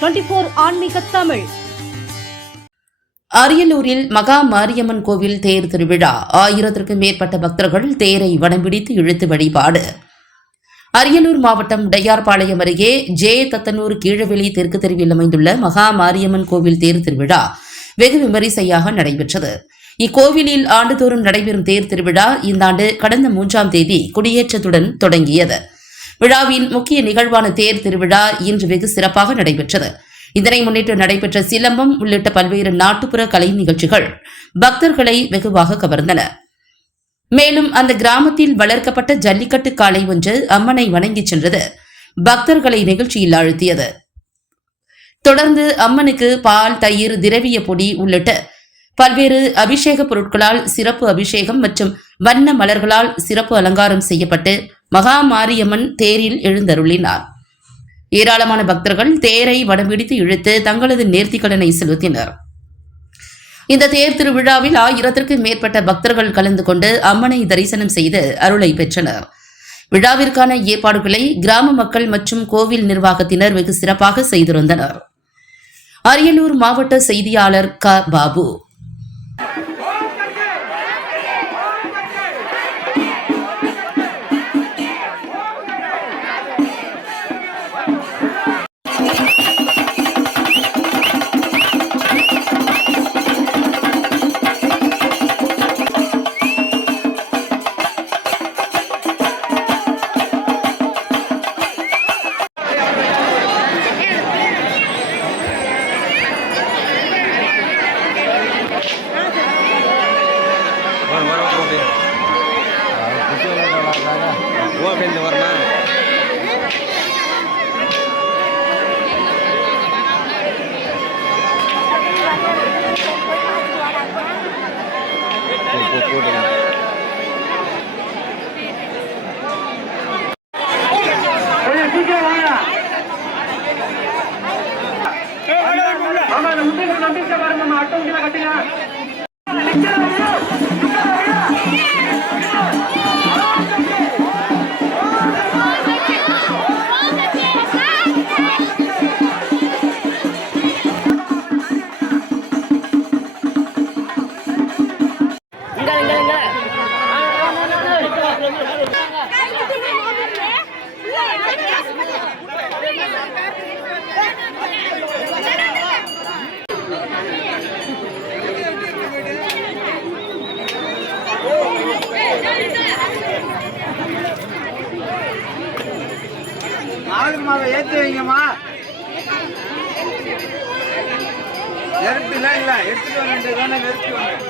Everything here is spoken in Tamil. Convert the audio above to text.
24 ஆன்மீக தமிழ். அரியலூரில் மகா மாரியம்மன் கோவில் தேர் திருவிழா. 1000க்கும் மேற்பட்ட பக்தர்கள் தேரை வடம்பிடித்து இழுத்து வழிபாடு. அரியலூர் மாவட்டம் உடையார்பாளையம் அருகே தத்தனூர் கீழவெளி தெற்கு தெருவில் அமைந்துள்ள மகா மாரியம்மன் கோவில் தேர் திருவிழா வெகு விமரிசையாக நடைபெற்றது. இக்கோவிலில் ஆண்டுதோறும் நடைபெறும் தேர் திருவிழா இந்த ஆண்டு கடந்த 3ஆம் தேதி கொடியேற்றத்துடன் தொடங்கியது. விழாவின் முக்கிய நிகழ்வான தேர் திருவிழா இன்று வெகு சிறப்பாக நடைபெற்றது. இதனை முன்னிட்டு நடைபெற்ற சிலம்பம் உள்ளிட்ட பல்வேறு நாட்டுப்புற கலை நிகழ்ச்சிகள் பக்தர்களை வெகுவாக கவர்ந்தன. மேலும் அந்த கிராமத்தில் வளர்க்கப்பட்ட ஜல்லிக்கட்டு காளை ஒன்று அம்மனை வணங்கிச் சென்றது பக்தர்களை நிகழ்ச்சியில் ஆழ்த்தியது. தொடர்ந்து அம்மனுக்கு பால், தயிர், திரவிய பொடி உள்ளிட்ட பல்வேறு அபிஷேக பொருட்களால் சிறப்பு அபிஷேகம் மற்றும் வண்ண மலர்களால் சிறப்பு அலங்காரம் செய்யப்பட்டு மகா மாரியம்மன் தேரில் எழுந்தருளினார். ஏராளமான பக்தர்கள் தேரை வடம்பிடித்து இழுத்து தங்களது நேர்த்திக்கடனை செலுத்தினர். இந்த தேர் திருவிழாவில் 1000க்கும் மேற்பட்ட பக்தர்கள் கலந்து கொண்டு அம்மனை தரிசனம் செய்து அருளை பெற்றனர். விழாவிற்கான ஏற்பாடுகளை கிராம மக்கள் மற்றும் கோவில் நிர்வாகத்தினர் வெகு சிறப்பாக செய்திருந்தனர். அரியலூர் மாவட்ட செய்தியாளர் க. பாபு. ஏற்றி வைங்கம்மா. எடுத்துலாம் இல்லை, எடுத்துட்டு வந்து நிறுத்தி வாங்க.